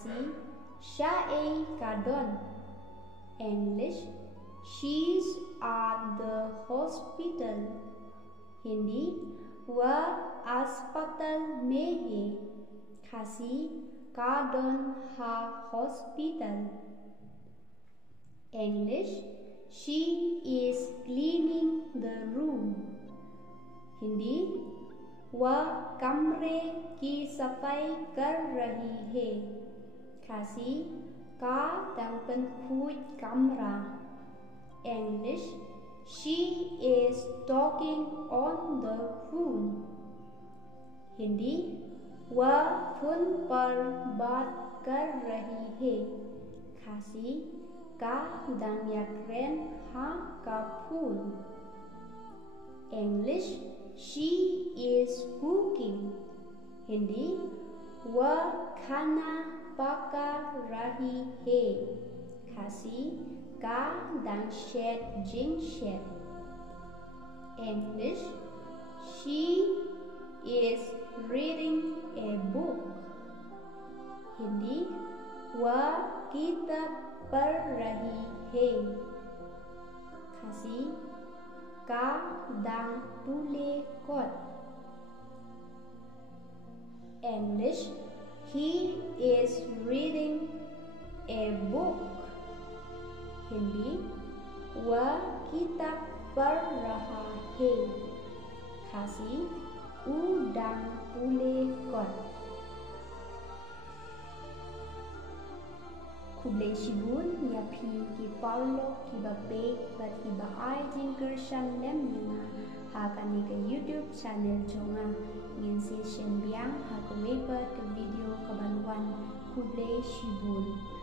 Khasi Shae Kadon. English, she's at the hospital. Hindi, वह अस्पताल में है. Khasi Kadon ha hospital. English, she is cleaning the room. Hindi, वह कमरे की सफाई कर रही है. Khasi ka đang penkhuj kamera. English, she is talking on the phone. Hindi, वह फोन पर बात कर रही है. Khasi ka đang nhạc ren ha ka phone. English, she is cooking. Hindi, वह खाना पका रही है. Khasi ka đang shed jing shed. English, she is reading a book. Hindi, वह किताब पढ़ रही है. Khasi ka đang tulis kot. English, he is reading a book. Hindi, वह किताब पढ़ रहा है. Khasi u đang tulis kot. Kublai Shibun, Nyapi, Ki Paulo, Ki Bape, Bat Ki Baay, Jinker Sham Lem Yunga, Hakani ke YouTube channel Jonga, Ngin Si Shen Biang, Hakumepa ke video kabaluan Kublai Shibun.